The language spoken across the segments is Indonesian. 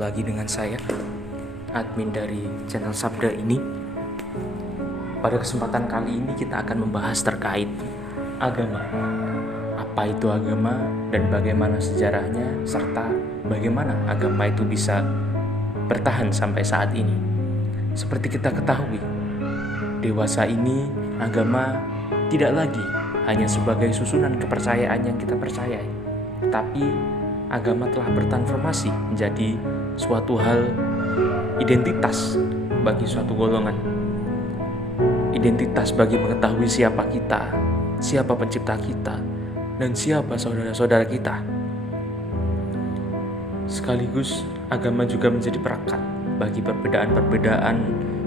lagi dengan saya, admin dari channel Sabda ini. Pada kesempatan kali ini kita akan membahas terkait agama. Apa itu agama dan bagaimana sejarahnya, serta bagaimana agama itu bisa bertahan sampai saat ini. Seperti kita ketahui, dewasa ini agama tidak lagi hanya sebagai susunan kepercayaan yang kita percayai, tapi agama telah bertransformasi menjadi suatu hal identitas bagi suatu golongan. Identitas bagi mengetahui siapa kita, siapa pencipta kita, dan siapa saudara-saudara kita. Sekaligus agama juga menjadi perekat bagi perbedaan-perbedaan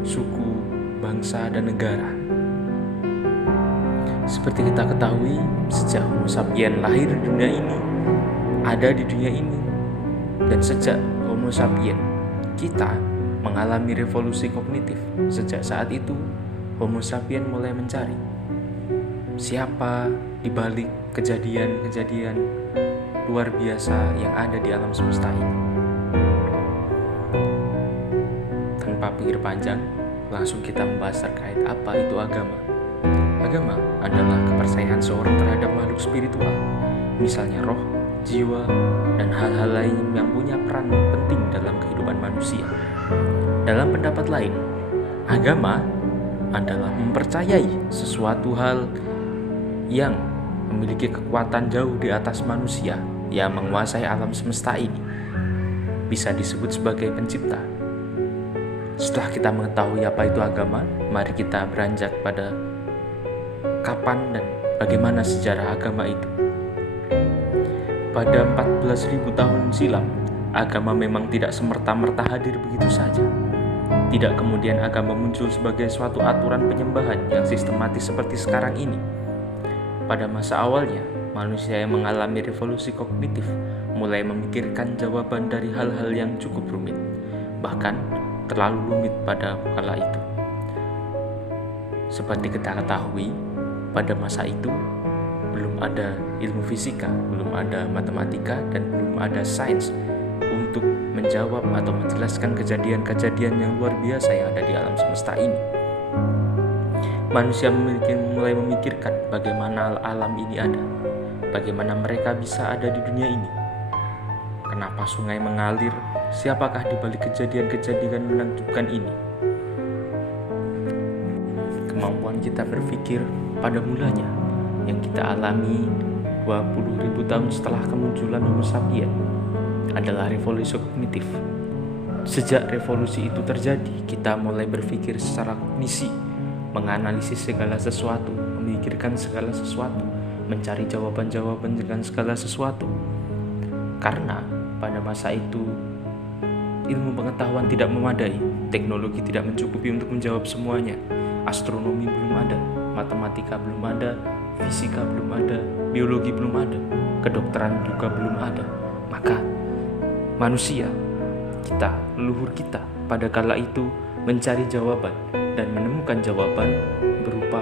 suku, bangsa, dan negara. Seperti kita ketahui, sejak Homo sapiens lahir di dunia ini, ada di dunia ini, dan sejak Homo sapiens kita mengalami revolusi kognitif. Sejak saat itu Homo sapiens mulai mencari siapa di balik kejadian-kejadian luar biasa yang ada di alam semesta ini. Tanpa pikir panjang, langsung kita membahas terkait apa itu agama. Agama adalah kepercayaan seorang terhadap makhluk spiritual, misalnya roh, jiwa, dan hal-hal lain yang punya peran penting dalam kehidupan manusia. Dalam pendapat lain, agama adalah mempercayai sesuatu hal yang memiliki kekuatan jauh di atas manusia yang menguasai alam semesta ini. Bisa disebut sebagai pencipta. Setelah kita mengetahui apa itu agama, mari kita beranjak pada kapan dan bagaimana sejarah agama itu. Pada 14.000 tahun silam, agama memang tidak semerta-merta hadir begitu saja. Tidak kemudian agama muncul sebagai suatu aturan penyembahan yang sistematis seperti sekarang ini. Pada masa awalnya, manusia yang mengalami revolusi kognitif mulai memikirkan jawaban dari hal-hal yang cukup rumit, bahkan terlalu rumit pada kala itu. Seperti kita ketahui, pada masa itu belum ada ilmu fisika, belum ada matematika, dan belum ada sains untuk menjawab atau menjelaskan kejadian-kejadian yang luar biasa yang ada di alam semesta ini. Manusia mulai memikirkan bagaimana alam ini ada, bagaimana mereka bisa ada di dunia ini, kenapa sungai mengalir, siapakah di balik kejadian-kejadian menakjubkan ini. Kemampuan kita berpikir pada mulanya yang kita alami 20.000 tahun setelah kemunculan Homo sapiens adalah revolusi kognitif. Sejak revolusi itu terjadi, kita mulai berpikir secara kognisi, menganalisis segala sesuatu, memikirkan segala sesuatu, mencari jawaban-jawaban dengan segala sesuatu. Karena pada masa itu ilmu pengetahuan tidak memadai, teknologi tidak mencukupi untuk menjawab semuanya, astronomi belum ada, matematika belum ada, fisika belum ada, biologi belum ada, kedokteran juga belum ada. Maka manusia, kita, leluhur kita pada kala itu mencari jawaban dan menemukan jawaban berupa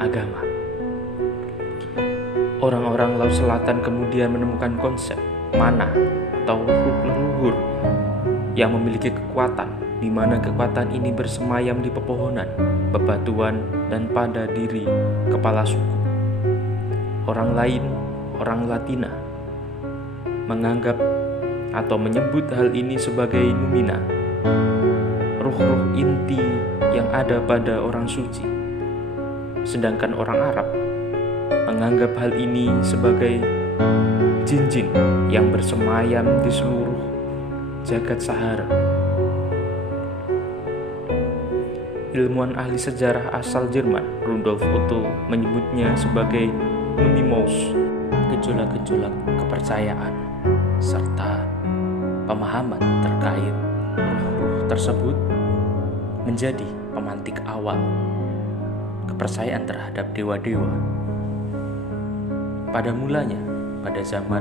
agama. Orang-orang Laut Selatan kemudian menemukan konsep mana atau ruh leluhur yang memiliki kekuatan, di mana kekuatan ini bersemayam di pepohonan, bebatuan, dan pada diri kepala suku. Orang lain, orang Latina, menganggap atau menyebut hal ini sebagai numina, ruh-ruh inti yang ada pada orang suci. Sedangkan orang Arab menganggap hal ini sebagai jin-jin yang bersemayam di seluruh jagat Sahara. Ilmuwan ahli sejarah asal Jerman, Rudolf Otto, menyebutnya sebagai Numinous. Gejolak-gejolak kepercayaan serta pemahaman terkait ruh-ruh tersebut menjadi pemantik awal kepercayaan terhadap dewa-dewa. Pada mulanya, pada zaman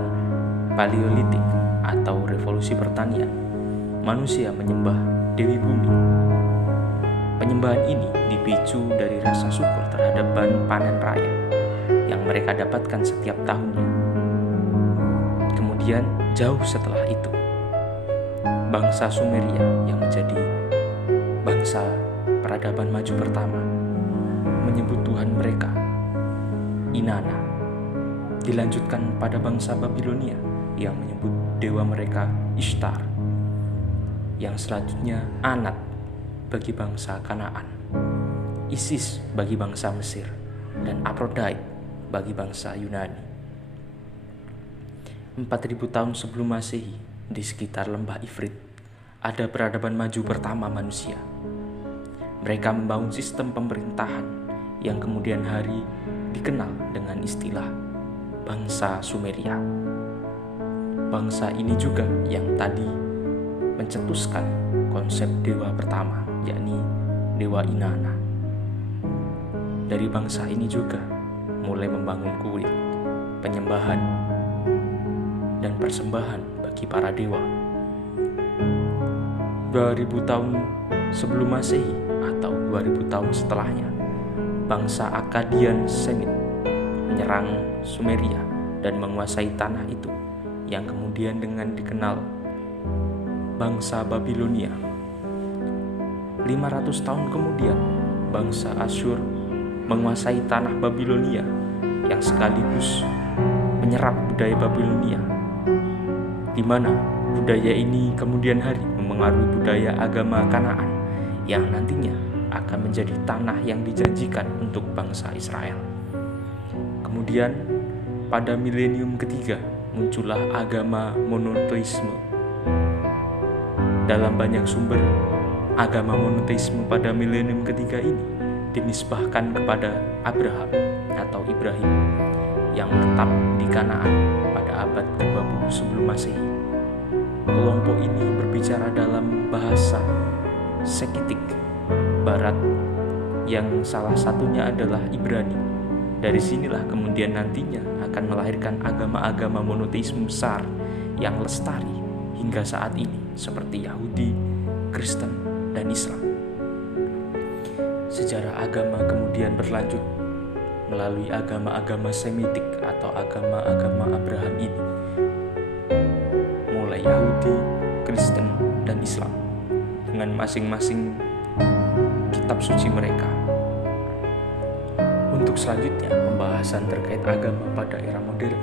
Paleolitik atau revolusi pertanian, manusia menyembah Dewi Bumi. Penyembahan ini dipicu dari rasa syukur terhadap panen raya yang mereka dapatkan setiap tahunnya. Kemudian jauh setelah itu, bangsa Sumeria yang menjadi bangsa peradaban maju pertama menyebut Tuhan mereka Inanna. Dilanjutkan pada bangsa Babilonia yang menyebut dewa mereka Ishtar. Yang selanjutnya Anat bagi bangsa Kanaan, Isis bagi bangsa Mesir, dan Aphrodite bagi bangsa Yunani. 4000 tahun sebelum Masehi, di sekitar lembah Ifrit, ada peradaban maju pertama manusia. Mereka membangun sistem pemerintahan yang kemudian hari dikenal dengan istilah bangsa Sumeria. Bangsa ini juga yang tadi mencetuskan konsep dewa pertama, yakni dewa Inanna. Dari bangsa ini juga mulai membangun kuil, penyembahan, dan persembahan bagi para dewa. 2000 tahun sebelum Masehi atau 2000 tahun setelahnya, bangsa Akkadian Semit menyerang Sumeria dan menguasai tanah itu, yang kemudian dengan dikenal bangsa Babilonia. 500 tahun kemudian, bangsa Asyur menguasai tanah Babilonia yang sekaligus menyerap budaya Babilonia, di mana budaya ini kemudian hari memengaruhi budaya agama Kanaan yang nantinya akan menjadi tanah yang dijanjikan untuk bangsa Israel. Kemudian pada milenium ketiga muncullah agama monoteisme. Dalam banyak sumber, agama monoteisme pada milenium ketiga ini dinisbahkan kepada Abraham atau Ibrahim yang tetap di Kanaan pada abad ke-20 sebelum Masehi. Kelompok ini berbicara dalam bahasa Sekitik Barat yang salah satunya adalah Ibrani. Dari sinilah kemudian nantinya akan melahirkan agama-agama monoteisme besar yang lestari hingga saat ini seperti Yahudi, Kristen, dan Islam. Sejarah agama kemudian berlanjut melalui agama-agama Semitik atau agama-agama Abraham ini, mulai Yahudi, Kristen, dan Islam dengan masing-masing kitab suci mereka. Untuk selanjutnya, pembahasan terkait agama pada era modern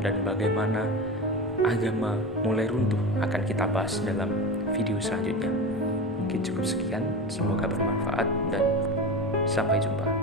dan bagaimana agama mulai runtuh akan kita bahas dalam video selanjutnya. Mungkin cukup sekian, semoga bermanfaat dan sampai jumpa.